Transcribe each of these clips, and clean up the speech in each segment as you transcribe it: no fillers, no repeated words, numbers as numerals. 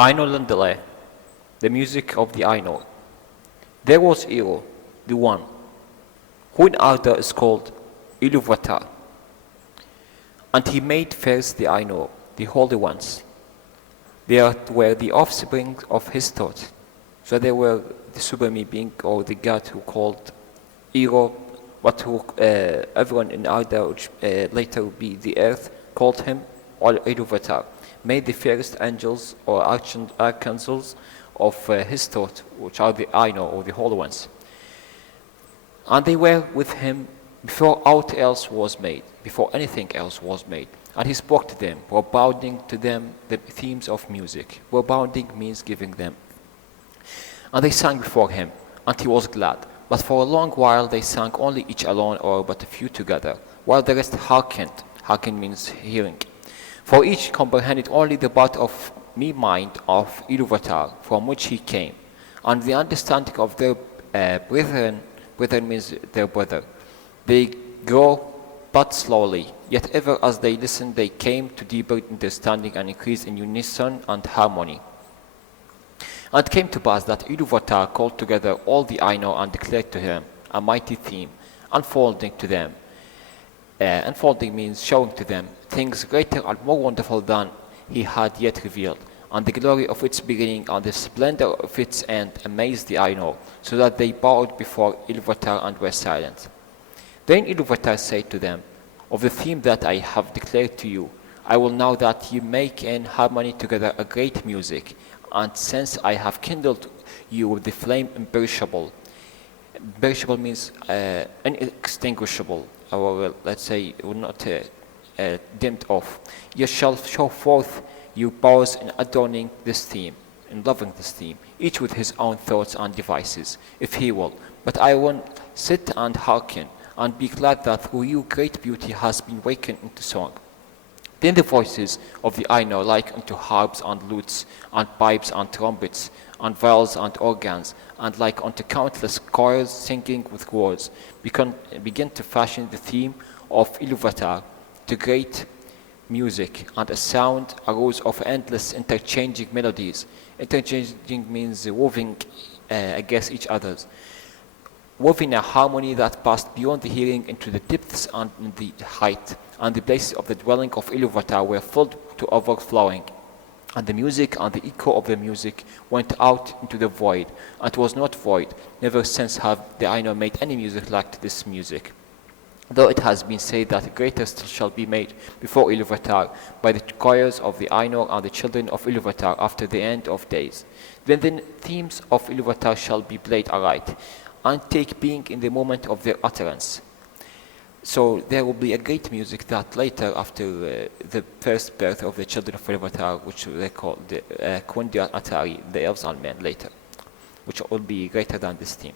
AINULINDALÄ, the music of the Ainur. There was Ero, the one, who in Arda is called Ilúvatar. And he made first the Ainur, the holy ones. They were the offspring of his thought. So they were the Supreme being, or the god who called Ero, what who everyone in Arda, which later would be the earth, called him Ilúvatar, made the first angels or archangels of his thought, which are the Ainur, or the holy ones. And they were with him before aught else was made, before anything else was made. And he spoke to them, propounding to them the themes of music. Propounding means giving them. And they sang before him, and he was glad. But for a long while they sang only each alone, or but a few together, while the rest hearkened. Hearken means hearing. For each comprehended only the part of mind of Ilúvatar, from which he came, and the understanding of their brethren means their brother. They grow but slowly, yet ever as they listened they came to deeper understanding and increased in unison and harmony. And it came to pass that Ilúvatar called together all the Ainur and declared to him a mighty theme, unfolding to them. Unfolding means showing to them things greater and more wonderful than he had yet revealed, and the glory of its beginning and the splendor of its end amazed the Ainur, so that they bowed before Ilúvatar and were silent. Then Ilúvatar said to them, of the theme that I have declared to you, I will now that you make in harmony together a great music, and since I have kindled you with the flame imperishable, imperishable means inextinguishable, or let's say not dimmed off, you shall show forth your powers in adorning this theme, in loving this theme, each with his own thoughts and devices, if he will. But I will sit and hearken, and be glad that through you great beauty has been wakened into song. Then the voices of the Ainur, like unto harps and lutes, and pipes and trumpets, and viols and organs, and like unto countless choirs singing with words, begin to fashion the theme of Ilúvatar to great music, and a sound arose of endless interchanging melodies. Interchanging means woven against each other's, woven a harmony that passed beyond the hearing into the depths and the height, and the places of the dwelling of Ilúvatar were filled to overflowing. And the music and the echo of the music went out into the void, and was not void. Never since have the Ainur made any music like this music. Though it has been said that greater still shall be made before Ilúvatar by the choirs of the Ainur and the children of Ilúvatar after the end of days. Then the themes of Ilúvatar shall be played aright, and take being in the moment of their utterance. So there will be a great music that later, after the first birth of the children of Ilúvatar, which they call the Quenya Atari, the elves and men later, which will be greater than this theme.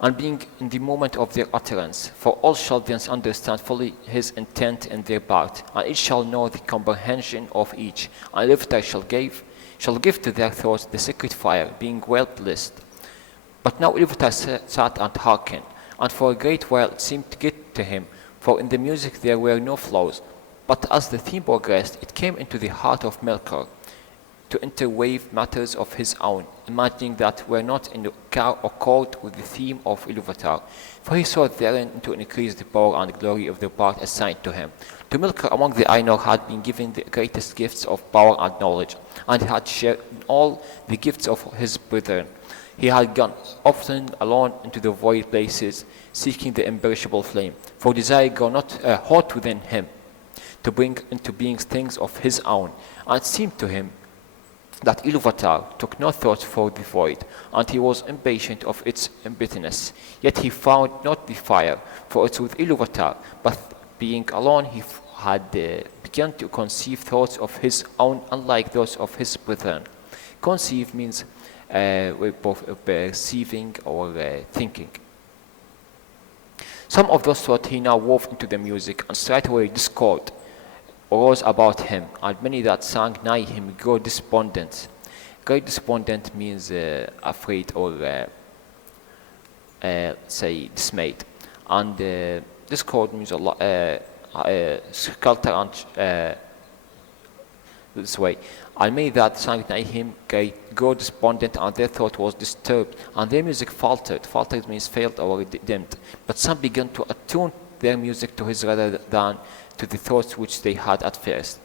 And being in the moment of their utterance, for all shall then understand fully his intent in their part, and each shall know the comprehension of each, and Ilúvatar shall give to their thoughts the secret fire, being well pleased. But now Ilúvatar sat and hearkened, and for a great while it seemed to get to him, for in the music there were no flaws. But as the theme progressed, it came into the heart of Melkor to interweave matters of his own, imagining that were not in accord with the theme of Ilúvatar, for he sought therein to increase the power and glory of the part assigned to him. To Melkor among the Ainur had been given the greatest gifts of power and knowledge, and he had shared in all the gifts of his brethren. He had gone often alone into the void places, seeking the imperishable flame, for desire grew not hot within him, to bring into being things of his own. And it seemed to him that Ilúvatar took no thought for the void, and he was impatient of its emptiness. Yet he found not the fire, for it's with Ilúvatar, but being alone he had begun to conceive thoughts of his own, unlike those of his brethren. Conceive means both perceiving or thinking. Some of those thoughts he now wove into the music, and straightway discord arose about him, and many that sang nigh him grew despondent. Great despondent means afraid or say dismayed. And discord means a lot, sculptor and this way. And many that sang nigh him grew despondent, and their thought was disturbed, and their music faltered. Faltered means failed or dimmed. But some began to attune their music to his rather than to the thoughts which they had at first.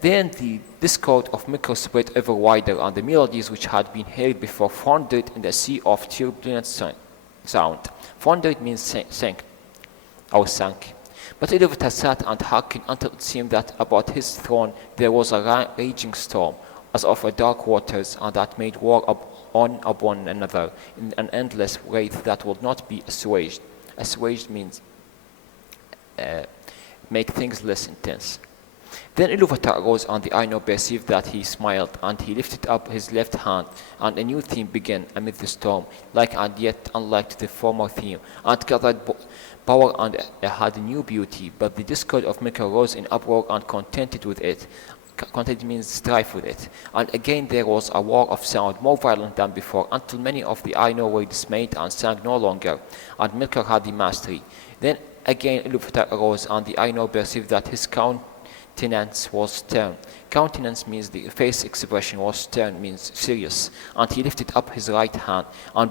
Then the discord of Mikko spread ever wider, and the melodies which had been heard before foundered in a sea of turbulent sound. Foundered means sank or sank. But Iluvatar sat and hearkened until it seemed that about his throne there was a raging storm, as of a dark waters, and that made war upon one another in an endless wraith that would not be assuaged. Assuaged means make things less intense. Then Iluvatar arose, and the Ainur perceived that he smiled, and he lifted up his left hand, and a new theme began amid the storm, like and yet unlike to the former theme, and gathered power and had a new beauty. But the discord of Mikko rose in uproar and contended with it. Contended means strife with it. And again there was a war of sound, more violent than before, until many of the Ainur were dismayed and sang no longer, and Mikko had the mastery. Then again Iluvatar arose, and the Ainur perceived that his countenance was stern. Countenance means the face expression, was stern means serious. And he lifted up his right hand, and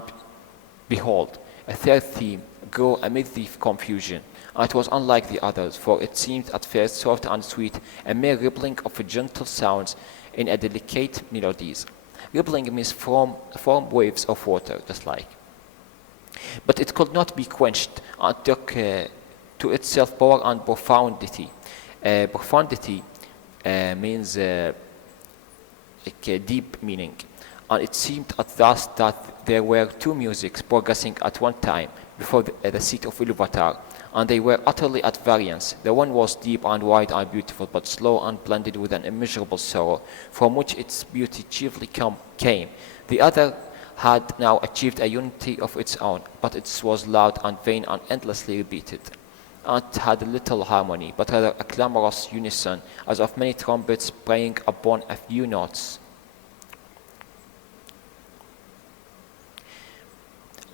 behold, a third theme grew amid the confusion. And it was unlike the others, for it seemed at first soft and sweet, a mere rippling of gentle sounds in a delicate melodies. Rippling means form waves of water, just like. But it could not be quenched, and took to itself power and profundity. Profundity means like a deep meaning. And it seemed at last that there were two musics progressing at one time before the seat of Iluvatar, and they were utterly at variance. The one was deep and wide and beautiful, but slow and blended with an immeasurable sorrow, from which its beauty chiefly came. The other had now achieved a unity of its own, but it was loud and vain and endlessly repeated. And it had little harmony, but rather a clamorous unison, as of many trumpets playing upon a few notes.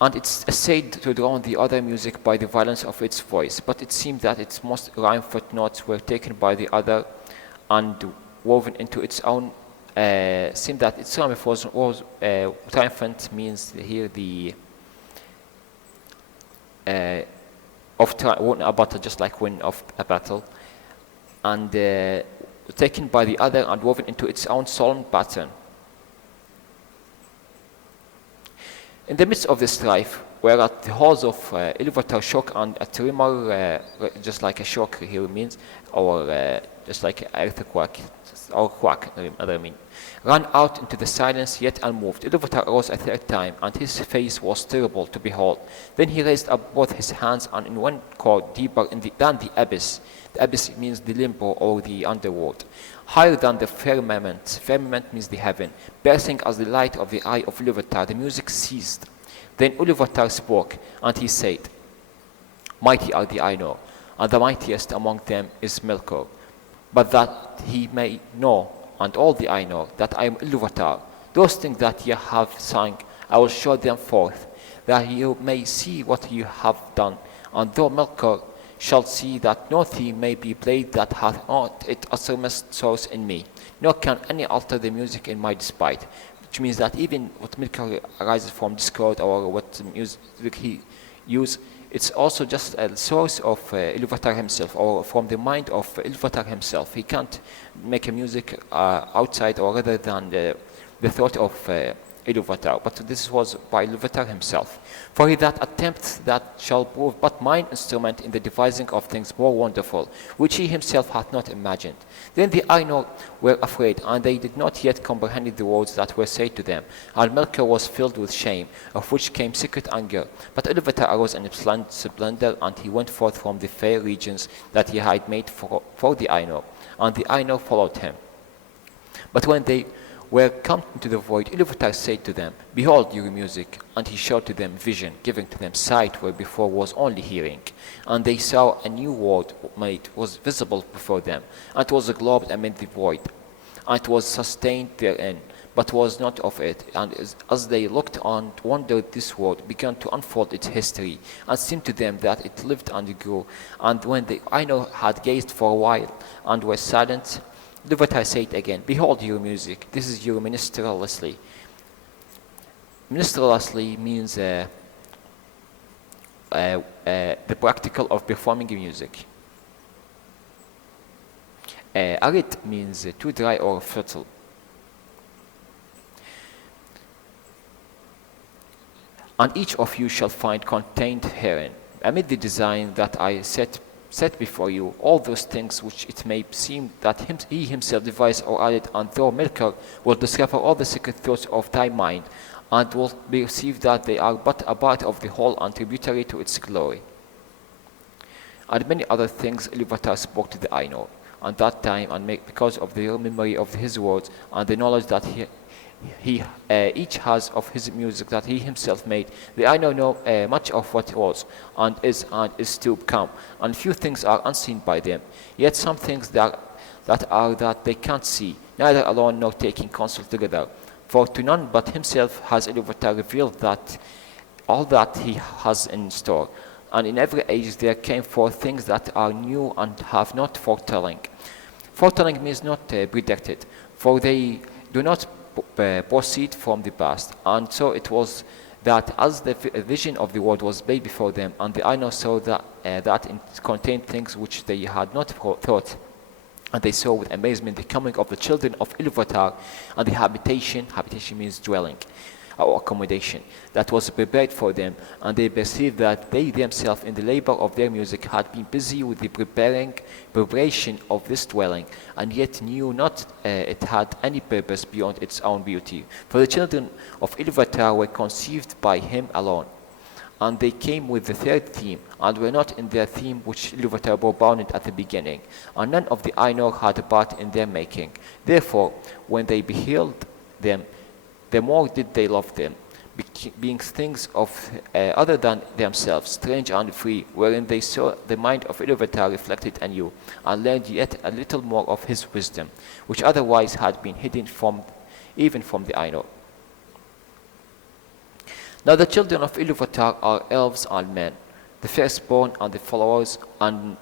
And it essayed to drown the other music by the violence of its voice, but it seemed that its most rhyme footnotes were taken by the other and woven into its own. Seemed that its rhyme was triumphant means here the won a battle, just like win of a battle, and taken by the other and woven into its own solemn pattern. In the midst of the strife, whereat the halls of Iluvatar shook, and a tremor, just like a shock here means, or just like an earthquake, or quack, I mean, ran out into the silence yet unmoved. Iluvatar rose a third time, and his face was terrible to behold. Then he raised up both his hands, and in one chord deeper than the abyss. The abyss means the limbo or the underworld. Higher than the firmament. Firmament means the heaven. Bursting as the light of the eye of Iluvatar, the music ceased. Then Iluvatar spoke, and he said, "Mighty are the Ainur, and the mightiest among them is Melkor. But that he may know, and all the Ainur, that I am Iluvatar, those things that ye have sung, I will show them forth, that you may see what you have done. And though Melkor shall see that no theme may be played that hath not its uttermost source in me, nor can any alter the music in my despite," which means that even what Melkor arises from discord or what music he uses, it's also just a source of Iluvatar himself, or from the mind of Iluvatar himself. He can't make a music outside or rather than the thought of Iluvatar, but this was by Iluvatar himself. For he that attempts that shall prove but mine instrument in the devising of things more wonderful, which he himself hath not imagined. Then the Ainur were afraid, and they did not yet comprehend the words that were said to them. And Melkor was filled with shame, of which came secret anger. But Iluvatar arose in splendor, and he went forth from the fair regions that he had made for the Ainur, and the Ainur followed him. But when they were come into the void, Iluvatar said to them, "Behold your music." And he showed to them vision, giving to them sight where before was only hearing. And they saw a new world made, was visible before them, and it was a globe amid the void, and it was sustained therein, but was not of it. And as they looked on, wondered, this world began to unfold its history, and seemed to them that it lived and grew. And when the Ainur had gazed for a while, and were silent, Ilúvatar said again, "Behold your music, this is your minstrelsy." Minstrelsy means the practical of performing music. Arid means too dry or fertile. And each of you shall find contained herein, amid the design that I set before you, all those things which it may seem that he himself devised or added, and thou, Milker, will discover all the secret thoughts of thy mind, and will perceive that they are but a part of the whole and tributary to its glory. And many other things Ilúvatar spoke to the Ainur, and that time, and because of the memory of his words, and the knowledge that he each has of his music that he himself made, the Ainur know much of what was, and is to come, and few things are unseen by them, yet some things that they can't see, neither alone nor taking counsel together. For to none but himself has Ilúvatar revealed that all that he has in store, and in every age there came forth things that are new and have not foretelling. Foretelling means not predicted, for they do not proceed from the past, and so it was that as the vision of the world was laid before them, and the Ainur saw that it contained things which they had not thought, and they saw with amazement the coming of the children of Ilúvatar, and the habitation means dwelling or accommodation, that was prepared for them, and they perceived that they themselves in the labor of their music had been busy with the preparation of this dwelling, and yet knew not it had any purpose beyond its own beauty. For the children of Ilúvatar were conceived by him alone, and they came with the third theme, and were not in their theme which Ilúvatar propounded at the beginning, and none of the Ainur had a part in their making. Therefore, when they beheld them, the more did they love them, being things of other than themselves, strange and free, wherein they saw the mind of Ilúvatar reflected anew, and learned yet a little more of his wisdom, which otherwise had been hidden even from the Ainur. Now the children of Ilúvatar are elves and men, the firstborn and the followers, and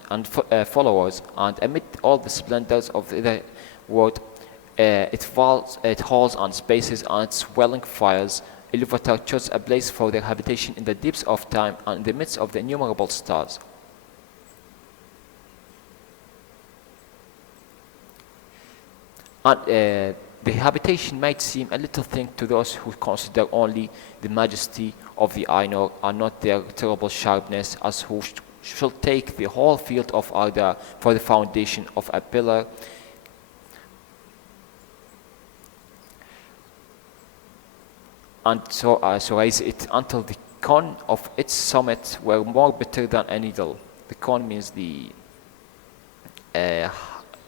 amid all the splendors of the world, its halls and spaces and its swelling fires, Ilúvatar chose a place for their habitation in the deeps of time and in the midst of the innumerable stars. And the habitation might seem a little thing to those who consider only the majesty of the Ainur and not their terrible sharpness, as who shall take the whole field of Arda for the foundation of a pillar, and so raise it until the cone of its summit were more bitter than a needle. The cone means the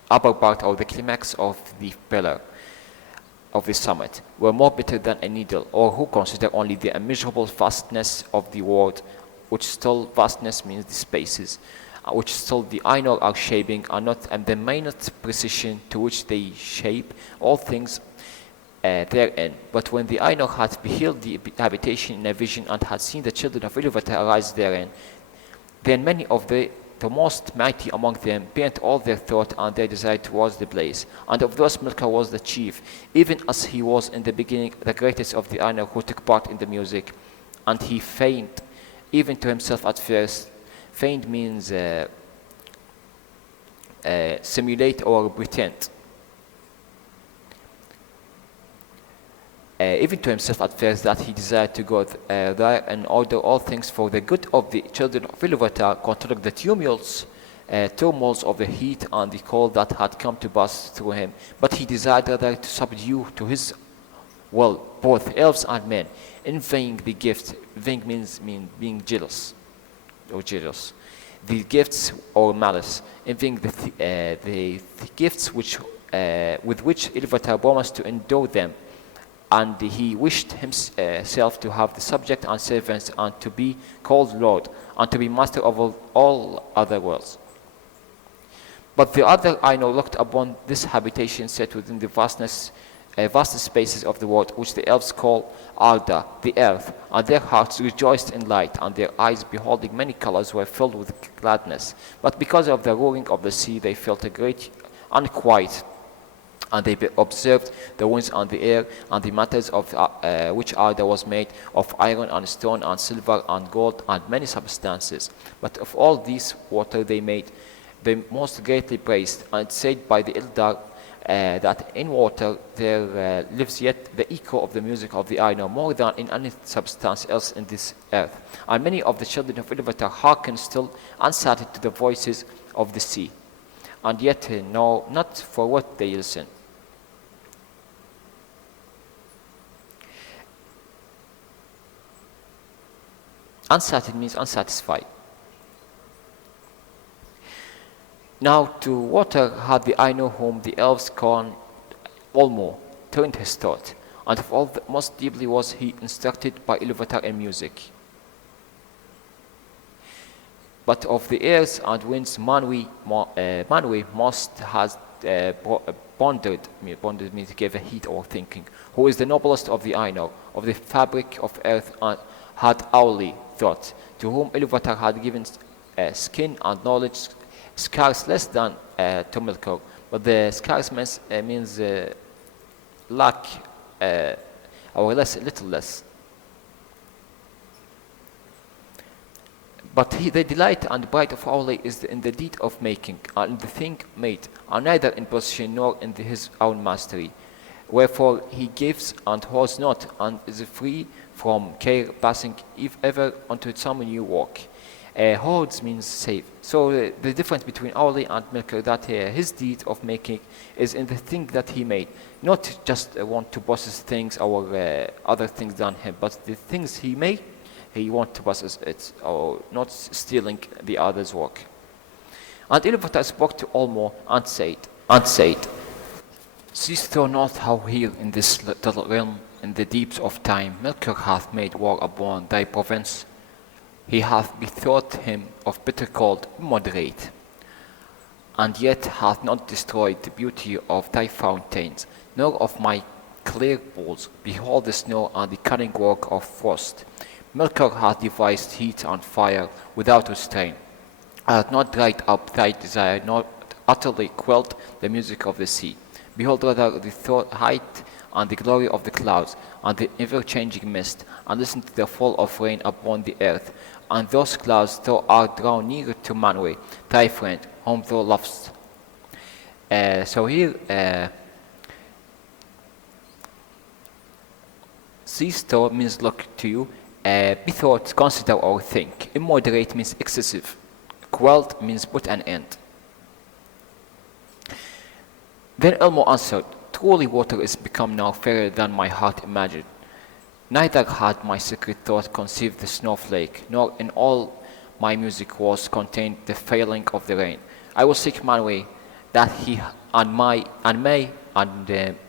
upper part or the climax of the pillar of the summit, were more bitter than a needle, or who consider only the immeasurable vastness of the world, which still vastness means the spaces, which still the Ainur are shaping, are not, and the minute precision to which they shape all things therein. But when the Ainur had beheld the habitation in a vision, and had seen the children of Ilúvatar arise therein, then many of the most mighty among them bent all their thought and their desire towards the blaze. And of those Milka was the chief, even as he was in the beginning the greatest of the Ainur who took part in the music. And he feigned, even to himself at first. Feigned means simulate or pretend. Even to himself at first, that he desired to go there and order all things for the good of the children of Ilúvatar, controlling the turmoils of the heat and the cold that had come to pass through him. But he desired rather to subdue to his will both elves and men, envying the gift. Envying means being jealous or jealous. The gifts or malice, envying the gifts which with which Ilúvatar promised to endow them. And he wished himself to have the subject and servants, and to be called Lord, and to be master of all other worlds. But the other Ainur looked upon this habitation set within the vast spaces of the world, which the elves call Arda, the earth, and their hearts rejoiced in light, and their eyes, beholding many colors, were filled with gladness. But because of the roaring of the sea, they felt a great unquiet, And they observed the winds and the air, and the matters of which Arda was made, of iron and stone and silver and gold and many substances. But of all these water they made, they most greatly praised. And it said by the Eldar that in water there lives yet the echo of the music of the Ainur, more than in any substance else in this earth. And many of the children of Ilúvatar hearken still unsated to the voices of the sea, and yet know not for what they listen. Unsated means unsatisfied. Now to water had the Ainur whom the elves called Olmo turned his thought, and of all most deeply was he instructed by Ilúvatar in music. But of the airs and winds Manwë most has bonded means gave a heat or thinking, who is the noblest of the Ainur, of the fabric of earth, and had Auli thought, to whom Ilúvatar had given skin and knowledge scarce less than to Melkor, but the scarce means lack or less, a little less. But the delight and pride of Auli is in the deed of making, and in the thing made, and neither in possession nor in his own mastery. Wherefore he gives and holds not, and is free from care, passing if ever unto some new work. Holds means save. So the difference between Auli and Melkor, that his deed of making is in the thing that he made, not just want to possess things or other things than him, but the things he made, he want to possess it, or not stealing the other's work. And Ilúvatar spoke to Olmo and said, seest thou not how here in this little realm, in the deeps of time, Melkor hath made war upon thy province? He hath bethought him of bitter cold, immoderate, and yet hath not destroyed the beauty of thy fountains, nor of my clear pools. Behold the snow and the cunning work of frost. Melkor hath devised heat and fire without restraint, hath not dried up thy desire, nor utterly quelled the music of the sea. Behold rather the height and the glory of the clouds, and the ever-changing mist, and listen to the fall of rain upon the earth. And those clouds thou art drawn nearer to Manwë, thy friend, whom thou lovest. So here, seest thou means look to you, bethought, consider or think. Immoderate means excessive. Quelled means put an end. Then Olmo answered, truly water is become now fairer than my heart imagined. Neither had my secret thought conceived the snowflake, nor in all my music was contained the failing of the rain. I will seek Manwë, that he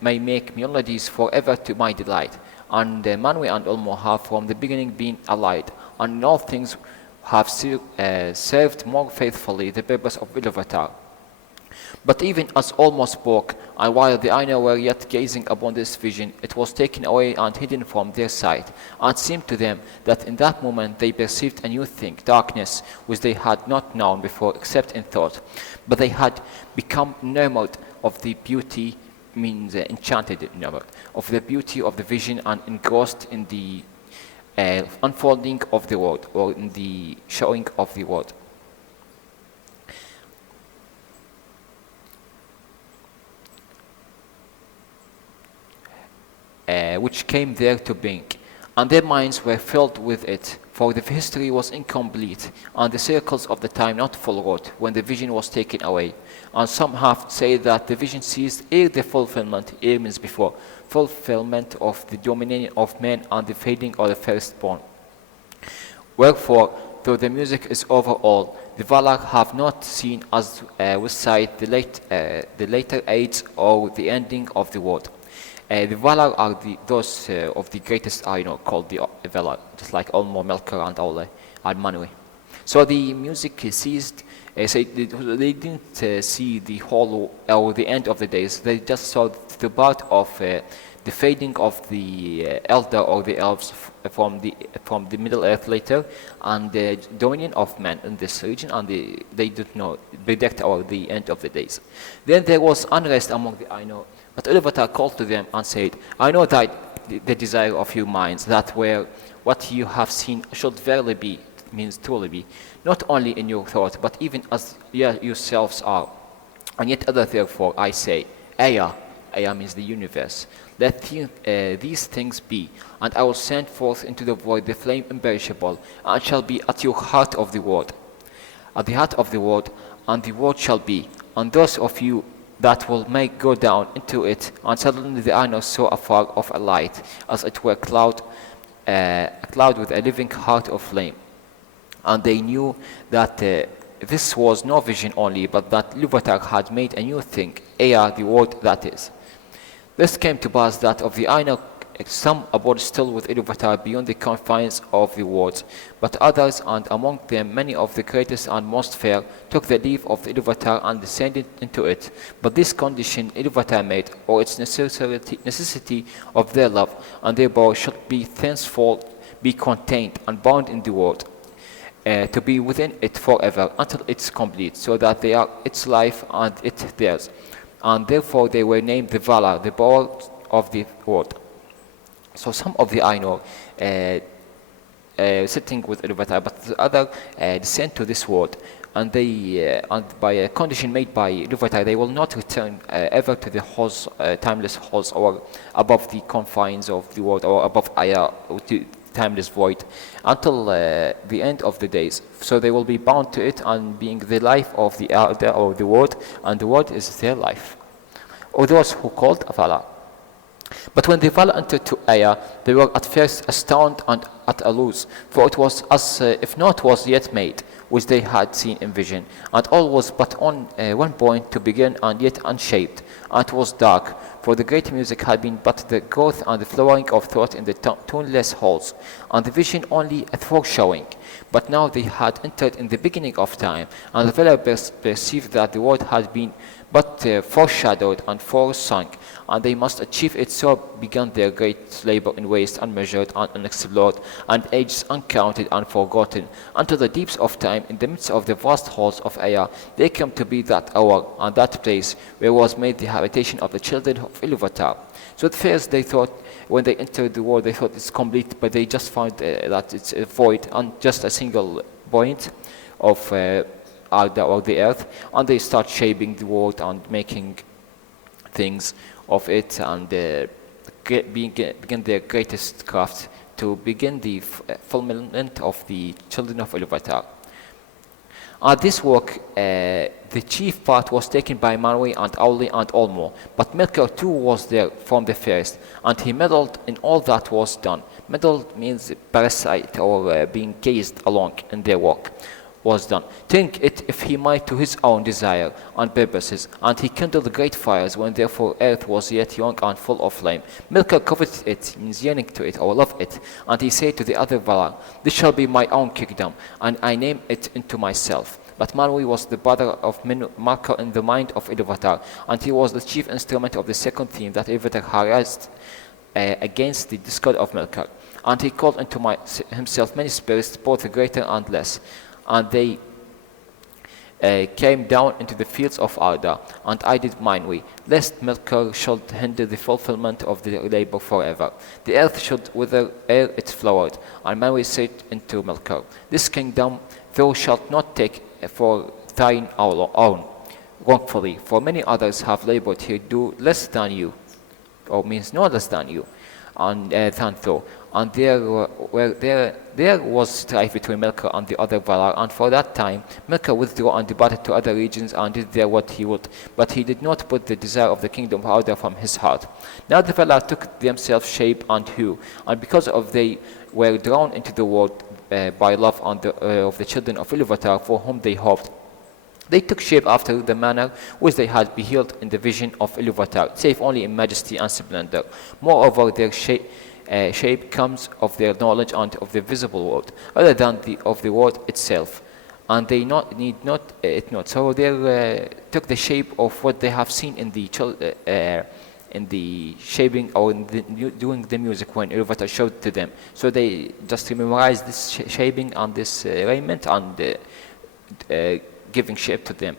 may make melodies forever to my delight. And Manwë and Olmo have from the beginning been allied, and in all things have served more faithfully the purpose of Ilúvatar. But even as Olmo spoke, and while the Ainur were yet gazing upon this vision, it was taken away and hidden from their sight, and seemed to them that in that moment they perceived a new thing, darkness, which they had not known before except in thought. But they had become enamored of the beauty, means enchanted, enamored of the beauty of the vision, and engrossed in the unfolding of the world, or in the showing of the world. Which came there to being, and their minds were filled with it, for the history was incomplete, and the circles of the time not full wrought, when the vision was taken away. And some have said that the vision ceased ere the fulfillment, ere means before, fulfillment of the dominion of men and the fading of the firstborn. Wherefore, though the music is over all, the Valar have not seen as with sight the later age or the ending of the world. The Valar are those of the greatest Ainur, called the Valar, just like Olmo, Melkor, and Auli, and Manwë. So the music ceased. So they didn't see the whole or the end of the days. They just saw the part of the fading of the Eldar or the elves from the Middle Earth later, and the dominion of man in this region, and they didn't know predict the end of the days. Then there was unrest among the Ainur, But Iluvatar called to them and said, I know that the desire of your minds, that where what you have seen should verily be, means truly be, not only in your thought, but even as yourselves are. And yet other therefore I say, Aya means the universe, let these things be, and I will send forth into the void the flame imperishable, and shall be at your heart of the world, at the heart of the world, and the world shall be, and those of you that will make go down into it, and suddenly the Ainur saw afar off a light, as it were a cloud with a living heart of flame. And they knew that this was no vision only, but that Iluvatar had made a new thing, Ea, the word that is. This came to pass that of the Ainur some abode still with Iluvatar beyond the confines of the world, but others, and among them many of the greatest and most fair, took the leave of Iluvatar and descended into it. But this condition Iluvatar made, or its necessity of their love, and thereby should be thenceforth be contained and bound in the world, to be within it forever until it's complete, so that they are its life and it theirs. And therefore they were named the Vala, the bowl of the world. So some of the Ainur sitting with Iluvatar, but the other descend to this world, and they and by a condition made by Iluvatar, they will not return ever to the halls, timeless halls, or above the confines of the world, or above Aya, to timeless void, until the end of the days. So they will be bound to it, and being the life of the elder or the world, and the world is their life, or those who called Vala. But when the Vala entered to Aya, they were at first astounded and at a loss, for it was as if naught was yet made, which they had seen in vision, and all was but on one point to begin, and yet unshaped, and it was dark, for the great music had been but the growth and the flowing of thought in the tuneless halls, and the vision only a foreshowing. But now they had entered in the beginning of time, and the Vala perceived that the world had been but foreshadowed and foresung, and they must achieve it. So began their great labor in waste unmeasured and unexplored, and ages uncounted and forgotten, unto the deeps of time. In the midst of the vast halls of Aya, they came to be that hour and that place where was made the habitation of the children of Iluvatar. So at first they thought, when they entered the world, they thought it's complete, but they just found that it's a void and just a single point of the earth, and they start shaping the world and making things of it, and begin their greatest craft to begin the fulfillment of the children of Iluvatar. This work, the chief part was taken by Manwë and Auli and Olmo, but Melkor too was there from the first, and he meddled in all that was done. Meddled means parasite, or being gazed along in their work was done. Think it if he might to his own desire and purposes, and he kindled great fires when therefore earth was yet young and full of flame. Melkor coveted it, means yearning to it, or love it, and he said to the other Vala, this shall be my own kingdom, and I name it into myself. But Manwë was the brother of Melkor in the mind of Iluvatar, and he was the chief instrument of the second theme that Iluvatar harassed against the discord of Melkor. And he called unto himself many spirits, both greater and less, and they came down into the fields of Arda, and I did mine way, lest Melkor should hinder the fulfillment of the labor forever. The earth should wither ere it flowered, and Manwë said unto Melkor, this kingdom thou shalt not take for thine own wrongfully, for many others have labored here do less than you, or means no less than you, and than thou. And there was strife between Melkor and the other Valar, and for that time Melkor withdrew and departed to other regions and did there what he would, but he did not put the desire of the kingdom of Arda from his heart. Now the Valar took themselves shape and hue, and because of they were drawn into the world by love of the children of Iluvatar, for whom they hoped, they took shape after the manner which they had beheld in the vision of Iluvatar, save only in majesty and splendor. Moreover, their shape comes of their knowledge and of the visible world, other than of the world itself, and they need not it not. So they took the shape of what they have seen in the shaping, or doing the music when Iluvatar showed to them. So they just memorized this shaping and this raiment and giving shape to them.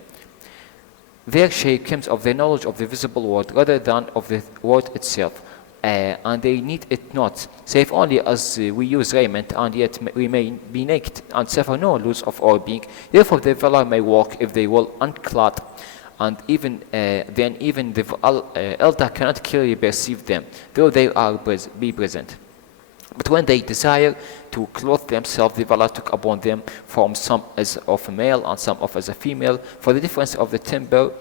Their shape comes of their knowledge of the visible world rather than of the world itself, and they need it not, save only as we use raiment, and yet we may be naked, and suffer no loss of our being. Therefore the Valar may walk, if they will, unclad, and even then even the Eldar cannot clearly perceive them, though they are be present. But when they desire to clothe themselves, the Valar took upon them forms, some as of a male and some of as a female, for the difference of the timber.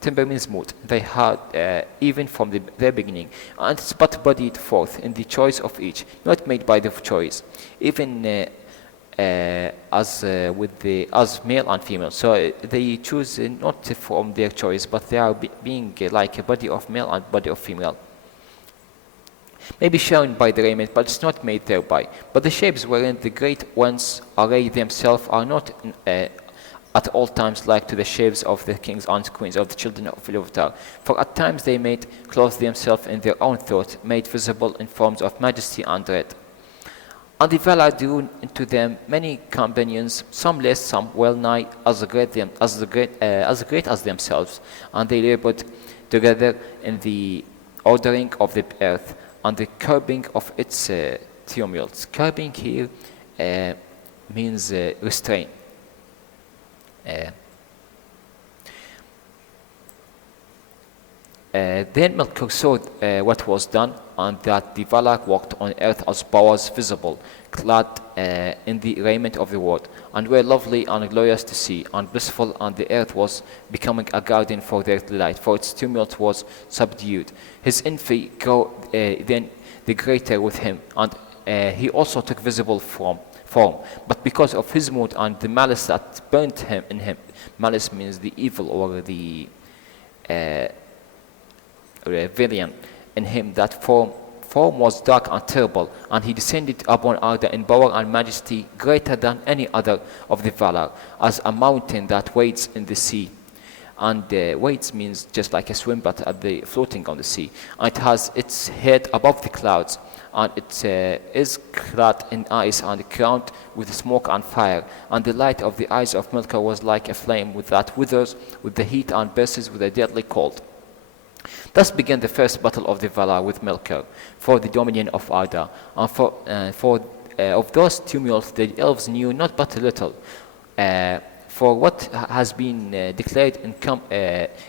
Timber means mood. They had even from their beginning, and it's but bodied forth in the choice of each, not made by the choice, even as male and female. So they choose not from their choice, but they are being like a body of male and body of female. May be shown by the raiment, but it's not made thereby. But the shapes wherein the great ones array themselves are not at all times like to the shapes of the kings and queens of the children of Al-Attar. For at times they made clothe themselves in their own thought, made visible in forms of majesty and dread. And the Valar drew into them many companions, some less, some well nigh as great as themselves, and they labored together in the ordering of the earth and the curbing of its tumults. Curbing here means restraint. Then Melkor saw what was done, and that the Valar walked on earth as powers visible, clad in the raiment of the world, and were lovely and glorious to see, and blissful, and the earth was becoming a garden for their delight, for its tumult was subdued. His envy grew then the greater with him, and he also took visible form. But because of his mood and the malice that burnt him in him, malice means the evil or the villain in him, that form was dark and terrible, and he descended upon Arda in power and majesty greater than any other of the Valar, as a mountain that wades in the sea. And wades means just like a swim, but floating on the sea. And it has its head above the clouds, and it is clad in ice and crowned with smoke and fire. And the light of the eyes of Melkor was like a flame that withers with the heat and bursts with a deadly cold. Thus began the first battle of the Valar with Melkor for the dominion of Arda, and of those tumults the elves knew not but a little. For what has been declared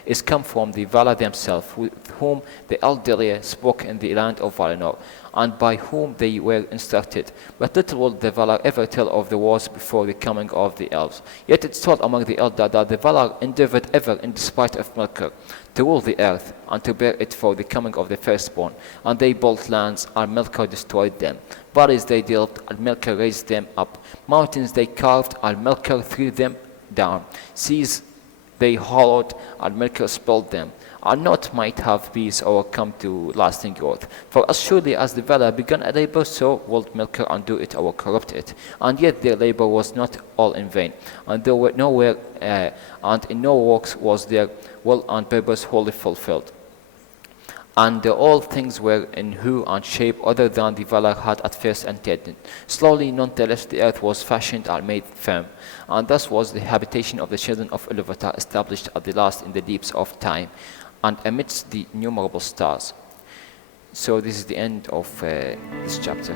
is come from the Valar themselves, with whom the Eldalir spoke in the land of Valinor, and by whom they were instructed. But little will the Valar ever tell of the wars before the coming of the elves. Yet it's told among the Eldar that the Valar endeavored ever, in despite of Melkor, to rule the earth and to bear it for the coming of the firstborn. And they built lands, and Melkor destroyed them. Valleys they built, and Melkor raised them up. Mountains they carved, and Melkor threw them down. Seas they hollowed, and Melkor spilled them. And naught might have peace or come to lasting growth. For as surely as the Valar began a labor, so would Melkor undo it or corrupt it. And yet their labor was not all in vain, and there were nowhere and in no works was their will and purpose wholly fulfilled. And all things were in hue and shape other than the Valar had at first intended. Slowly, nonetheless, the earth was fashioned and made firm, and thus was the habitation of the children of Al-Attar established at the last in the deeps of time, and amidst the innumerable stars. So this is the end of this chapter.